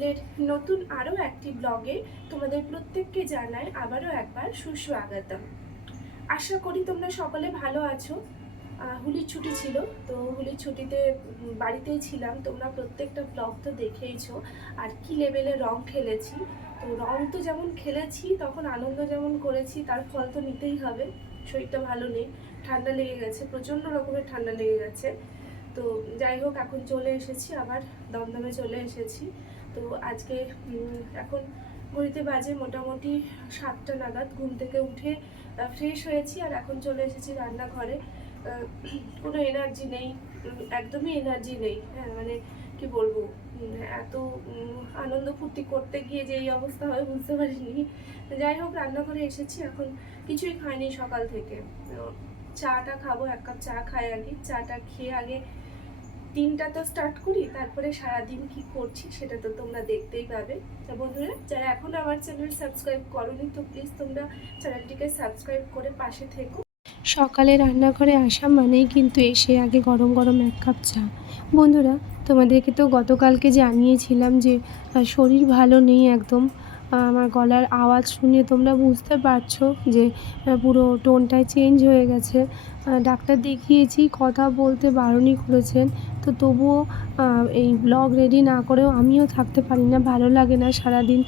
চ্যানেলের নতুন আরও একটি ব্লগে তোমাদের প্রত্যেককে জানাই আবারও একবার সুস্বাগতম। আশা করি তোমরা সকলে ভালো আছো। হোলির ছুটি ছিল, তো হোলির ছুটিতে বাড়িতেই ছিলাম। তোমরা প্রত্যেকটা ব্লগ তো দেখেইছো। আর কি লেভেলে রং খেলেছি। তো রং তো যেমন খেলেছি, তখন আনন্দ যেমন করেছি, তার ফল তো নিতেই হবে। শরীরটা ভালো নেই, ঠান্ডা লেগে গেছে, প্রচণ্ড রকমের ঠান্ডা লেগে গেছে। তো যাই হোক, এখন চলে এসেছি, আবার দমদমে চলে এসেছি। তো আজকে এখন ঘড়িতে বাজে মোটামুটি সাতটা নাগাদ, ঘুম থেকে উঠে ফ্রেশ হয়েছি আর এখন চলে এসেছি রান্নাঘরে। কোনো এনার্জি নেই একদমই এনার্জি নেই। হ্যাঁ মানে কি বলব এত আনন্দ ফুর্তি করতে গিয়ে যে এই অবস্থা হয় বুঝতে পারিনি। যাই হোক, রান্নাঘরে এসেছি, এখন কিছুই খাইনি সকাল থেকে। চাটা খাব, এক কাপ চা খাই আগে, চাটা খেয়ে আগে দিনটা তো স্টার্ট করি, তারপরে সারাদিন কি করছি সেটা তো তোমরা দেখতেই পাবে। তো বন্ধুরা, যারা এখন আমার চ্যানেল সাবস্ক্রাইব করোনি, তো প্লিজ তোমরা চ্যানেলটিকে সাবস্ক্রাইব করে পাশে থেকো। সকালে রান্নাঘরে আসা মানেই কিন্তু এসে আগে গরম গরম এক কাপ চা। বন্ধুরা, তোমাদেরকে তো গতকালকে জানিয়েছিলাম যে শরীর ভালো নেই একদম। আমার গলার আওয়াজ শুনে তোমরা বুঝতে পারছ যে পুরো টোনটাই চেঞ্জ হয়ে গেছে। ডাক্তার দেখিয়েছি, কথা বলতে বারণই করেছেন। তো তবুও এই ব্লগ রেডি না করেও আমিও থাকতে পারি না, ভালো লাগে না সারাদিন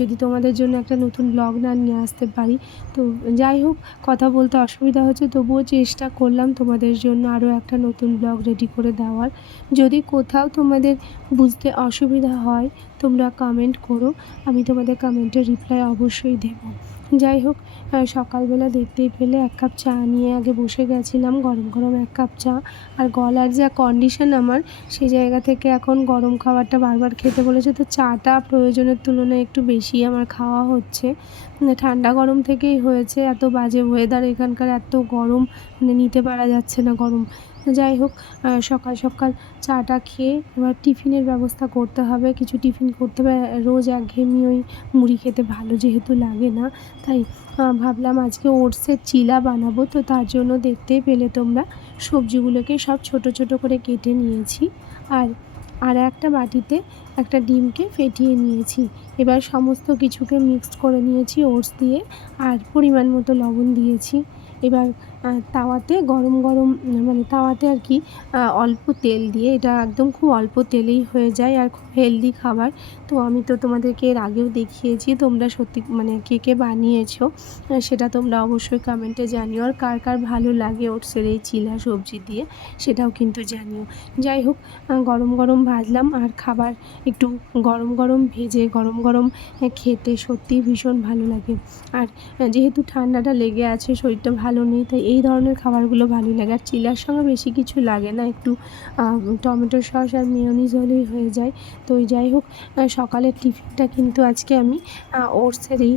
যদি তোমাদের জন্য একটা নতুন ব্লগ না নিয়ে আসতে পারি। তো যাই হোক, কথা বলতে অসুবিধা হচ্ছে, তবুও চেষ্টা করলাম তোমাদের জন্য আরও একটা নতুন ব্লগ রেডি করে দেওয়ার। যদি কোথাও তোমাদের বুঝতে অসুবিধা হয়, তোমরা কমেন্ট করো, আমি তোমাদের কমেন্টের রিপ্লাই অবশ্যই দেবো। যাই হোক সকালবেলা দেখতেই পেলে এক কাপ চা নিয়ে আগে বসে গেছিলাম, গরম গরম এক কাপ চা। আর গলার যা কন্ডিশন আমার সেই জায়গা থেকে এখন গরম খাবারটা বারবার খেতে বলেছে। তো চাটা প্রয়োজনের তুলনায় একটু বেশি আমার খাওয়া হচ্ছে। মানে ঠান্ডা গরম থেকেই হয়েছে, এত বাজে ওয়েদার এখানকার, এত গরম মানে নিতে পারা যাচ্ছে না গরম। যাই হোক সকাল সকাল চাটা খেয়ে এবার টিফিনের ব্যবস্থা করতে হবে। কিছু টিফিন করতে হবে। রোজ একঘেয়েমি ওই মুড়ি খেতে ভালো যেহেতু লাগে না, তাই ভাবলাম আজকে ওটসের চিলা বানাবো। তো তার জন্য দেখতে পেলে তোমরা সবজিগুলোকে সব ছোট ছোট করে কেটে নিয়েছি। আর আর একটা বাটিতে একটা ডিমকে ফেটিয়ে নিয়েছি। এবার সমস্ত কিছুকে মিক্সড করে নিয়েছি ওটস দিয়ে। আর পরিমাণ মতো লবণ দিয়েছি। এবার তাওয়াতে গরম গরম মানে তাওয়াতে আর কি অল্প তেল দিয়ে, এটা একদম খুব অল্প তেলেই হয়ে যায় আর খুব হেলদি খাবার। তো আমি তো তোমাদেরকে এর আগেও দেখিয়েছি, তোমরা সত্যি মানে কে কে বানিয়েছো সেটা তোমরা অবশ্যই কমেন্টে জানিও। আর কার কার ভালো লাগে ওটসের এই চিলা সবজি দিয়ে, সেটাও কিন্তু জানিও। যাই হোক গরম গরম ভাজলাম, আর খাবার একটু গরম গরম ভেজে, গরম গরম খেতে সত্যিই ভীষণ ভালো লাগে। আর যেহেতু ঠান্ডাটা লেগে আছে, শরীরটা ভালো নেই, তাই এই ধরনের খাবারগুলো ভালোই লাগে। আর চিলার সঙ্গে বেশি কিছু লাগে না, একটু টমেটো সস আর মেয়নিজ হলেই হয়ে যায়। তো যাই হোক সকালের টিফিনটা কিন্তু আজকে আমি ওটসের এই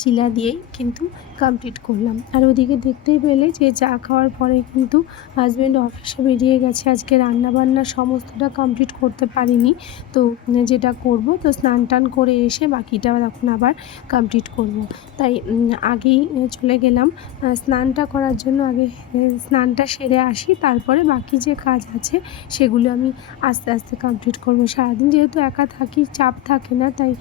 চিলা দিয়েই কিন্তু কমপ্লিট করলাম। আর ওদিকে দেখতেই পেলে যে চা খাওয়ার পরে কিন্তু হাজব্যান্ড অফিসে বেরিয়ে গেছে। আজকে রান্না বান্না সমস্তটা কমপ্লিট করতে পারিনি। তো যেটা করব, তো স্নান টান করে এসে বাকিটা তখন আবার কমপ্লিট করব। তাই আগেই চলে গেলাম। স্নানটা করার জন্য আগে স্নানটা সেরে আসি। তারপরে বাকি যে কাজ আছে, সেগুলো আমি আস্তে আস্তে কমপ্লিট করব। সারাদিন যেহেতু একা থাকি, চাপ থাকে না, তাই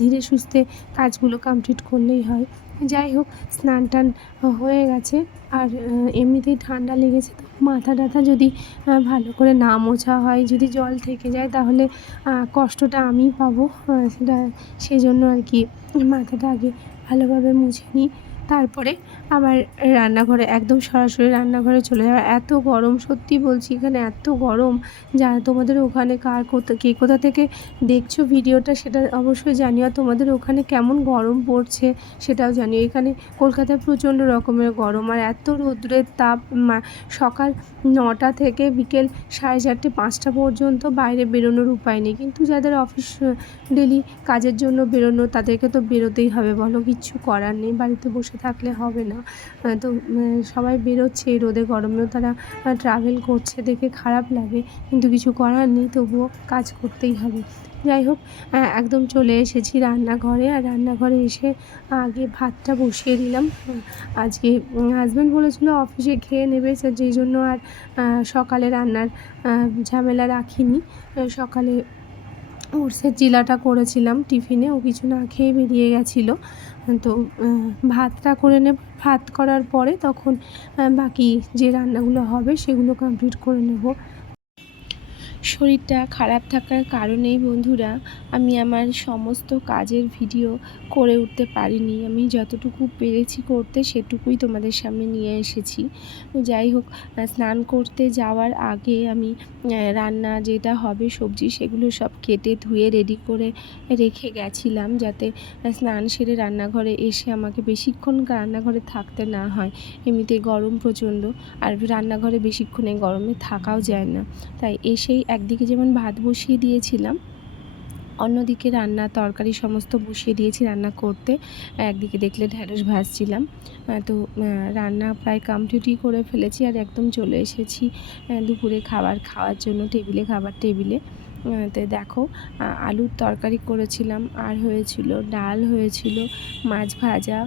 ধীরে সুস্থে কাজগুলো কমপ্লিট করলেই হয়। যাই হোক, স্নান টান হয়ে গেছে। আর এমনিতেই ঠান্ডা লেগেছে, তো মাথা টাথা যদি ভালো করে না মোছা হয়, যদি জল থেকে যায়, তাহলে কষ্টটা আমি পাবো সেটা, সেজন্য আর কি। মাথাটা আগে ভালোভাবে মুছে নিই। তারপরে আমার রান্নাঘরে, একদম সরাসরি রান্নাঘরে চলে যাওয়া। এত গরম, সত্যি বলছি, এখানে এত গরম। যা তোমাদের ওখানে কার কোথা, কে কোথা থেকে দেখছ ভিডিওটা সেটা অবশ্যই জানিও। তোমাদের ওখানে কেমন গরম পড়ছে সেটাও জানিও। এখানে কলকাতায় প্রচণ্ড রকমের গরম। আর এত রৌদ্রের তাপ সকাল নটা থেকে বিকেল সাড়ে চারটে, পাঁচটা পর্যন্ত বাইরে বেরোনোর উপায় নেই। কিন্তু যাদের অফিস ডেলি কাজের জন্য বেরোনো, তাদেরকে তো বেরোতেই হবে, বলো। কিচ্ছু করার নেই। বাড়িতে বসে থাকলে হবে না। তো সবাই বেরোচ্ছে রোদে, গরমেও তারা ট্রাভেল করছে দেখে খারাপ লাগে, কিন্তু কিছু করার নেই, তবুও কাজ করতেই হবে। যাই হোক একদম চলে এসেছি রান্নাঘরে, আর রান্নাঘরে এসে আগে ভাতটা বসিয়ে দিলাম। আজকে হাজব্যান্ড বলেছিল অফিসে খেয়ে নেবে যেই জন্য আর সকালে রান্নার ঝামেলা রাখিনি। সকালে ওটসের চিলাটা করেছিলাম টিফিনে, ও কিছু না খেয়ে বেরিয়ে গেছিল। তো ভাতটা করে নেব। ভাত করার পরে তখন বাকি যে রান্নাগুলো হবে সেগুলো কমপ্লিট করে নেব। শরীরটা খারাপ থাকার কারণেই বন্ধুরা, আমি আমার সমস্ত কাজের ভিডিও করে উঠতে পারিনি। আমি যতটুকু পেরেছি করতে সেটুকুই তোমাদের সামনে নিয়ে এসেছি। যাই হোক স্নান করতে যাওয়ার আগে আমি রান্না যেটা হবে, সবজি সেগুলো সব কেটে ধুয়ে রেডি করে রেখে গেছিলাম যাতে স্নান সেরে রান্নাঘরে এসে আমাকে বেশিক্ষণ রান্নাঘরে থাকতে না হয়। এমনিতে গরম প্রচণ্ড, আর রান্নাঘরে বেশিক্ষণ গরমে থাকাও যায় না। তাই এসেই একদিকে যেমন ভাত বসিয়ে দিয়েছিলাম, অন্যদিকে রান্না, তরকারি সমস্ত বসিয়ে দিয়েছি রান্না করতে। একদিকে দেখলে ঢ্যাঁড়স ভাজছিলাম। তো রান্না প্রায় কমপ্লিটই করে ফেলেছি আর একদম চলে এসেছি দুপুরে খাবার খাওয়ার জন্য টেবিলে, খাবার টেবিলে। তো দেখো আলুর তরকারি করেছিলাম, আর হয়েছিল ডাল, হয়েছিল মাছ ভাজা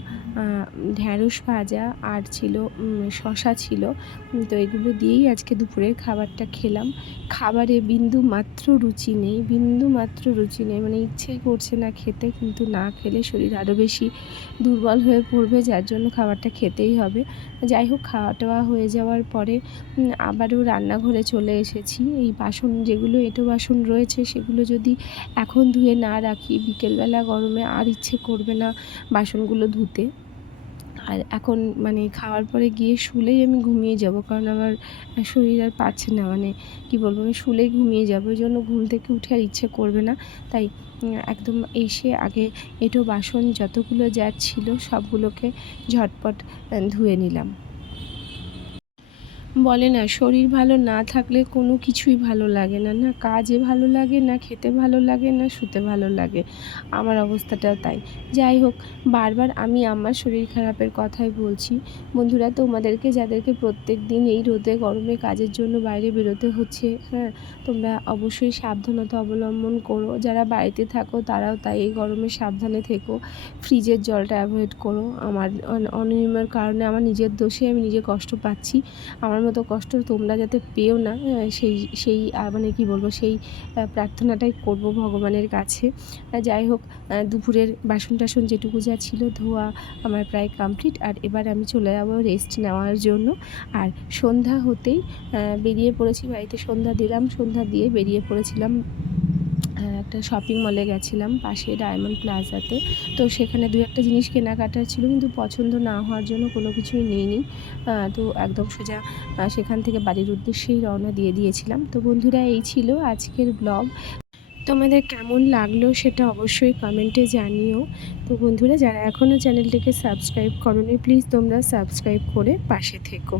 ঢ্যাঁড়স ভাজা, আর ছিল শশা ছিল। তো এগুলো দিয়েই আজকে দুপুরের খাবারটা খেলাম। খাবারে বিন্দু মাত্র রুচি নেই, বিন্দু মাত্র রুচি নেই। মানে ইচ্ছেই করছে না খেতে, কিন্তু না খেলে শরীর আরও বেশি দুর্বল হয়ে পড়বে, যার জন্য খাবারটা খেতেই হবে। যাই হোক খাওয়া টাওয়া হয়ে যাওয়ার পরে আবারও রান্নাঘরে চলে এসেছি। এই বাসন, যেগুলো এঁটো বাসন রয়েছে সেগুলো যদি এখন ধুয়ে না রাখি, বিকেলবেলা গরমে আর ইচ্ছে করবে না বাসনগুলো ধুতে। আর এখন মানে খাওয়ার পরে গিয়ে শুলেই আমি ঘুমিয়ে যাব কারণ আমার শরীর আর পারছে না মানে কি বলব, আমি শুলেই ঘুমিয়ে যাব। ওই জন্য ঘুম থেকে উঠে আর ইচ্ছে করবে না। তাই একদম এসে আগে এঁটো বাসন যতগুলো যা ছিল সবগুলোকে ঝটপট ধুয়ে নিলাম। বলে না, শরীর ভালো না থাকলে কোনো কিছুই ভালো লাগে না না কাজে ভালো লাগে, না খেতে ভালো লাগে, না শুতে ভালো লাগে। আমার অবস্থাটাও তাই। যাই হোক, বারবার আমি আমার শরীর খারাপের কথাই বলছি। বন্ধুরা, তোমাদেরকে, যাদেরকে প্রত্যেক দিন এই রোদে, গরমে কাজের জন্য বাইরে বেরোতে হচ্ছে হ্যাঁ তোমরা অবশ্যই সাবধানতা অবলম্বন করো। যারা বাড়িতে থাকো, তারাও তাই এই গরমে সাবধানে থেকো। ফ্রিজের জলটা অ্যাভয়েড করো। আমার অনিয়মের কারণে, আমার নিজের দোষে আমি নিজে কষ্ট পাচ্ছি। আমার মতো কষ্ট তোমরা যাতে পেও না সেই সেই মানে কি বলব, সেই প্রার্থনাটাই করব ভগবানের কাছে। যাই হোক দুপুরের বাসন টাসন যেটুকু যা ছিল ধোয়া আমার প্রায় কমপ্লিট আর এবার আমি চলে যাব রেস্ট নেওয়ার জন্য। আর সন্ধ্যা হতেই বেরিয়ে পড়েছি, বাড়িতে সন্ধ্যা দিলাম, সন্ধ্যা দিয়ে বেরিয়ে পড়েছিলাম একটা শপিং মলে গেছিলাম পাশে ডায়মন্ড প্লাজাতে তো। সেখানে দু একটা জিনিস কেনাকাটার ছিল, কিন্তু পছন্দ না হওয়ার জন্য কোনো কিছুই নিইনি। তো একদম সোজা সেখান থেকে বাড়ির উদ্দেশ্যেই রওনা দিয়ে দিয়েছিলাম। তো বন্ধুরা, এই ছিল আজকের ব্লগ তোমাদের কেমন লাগল সেটা অবশ্যই কমেন্টে জানিও। তো বন্ধুরা, যারা এখনও চ্যানেলটিকে সাবস্ক্রাইব করোনি প্লিজ তোমরা সাবস্ক্রাইব করে পাশে থেকো।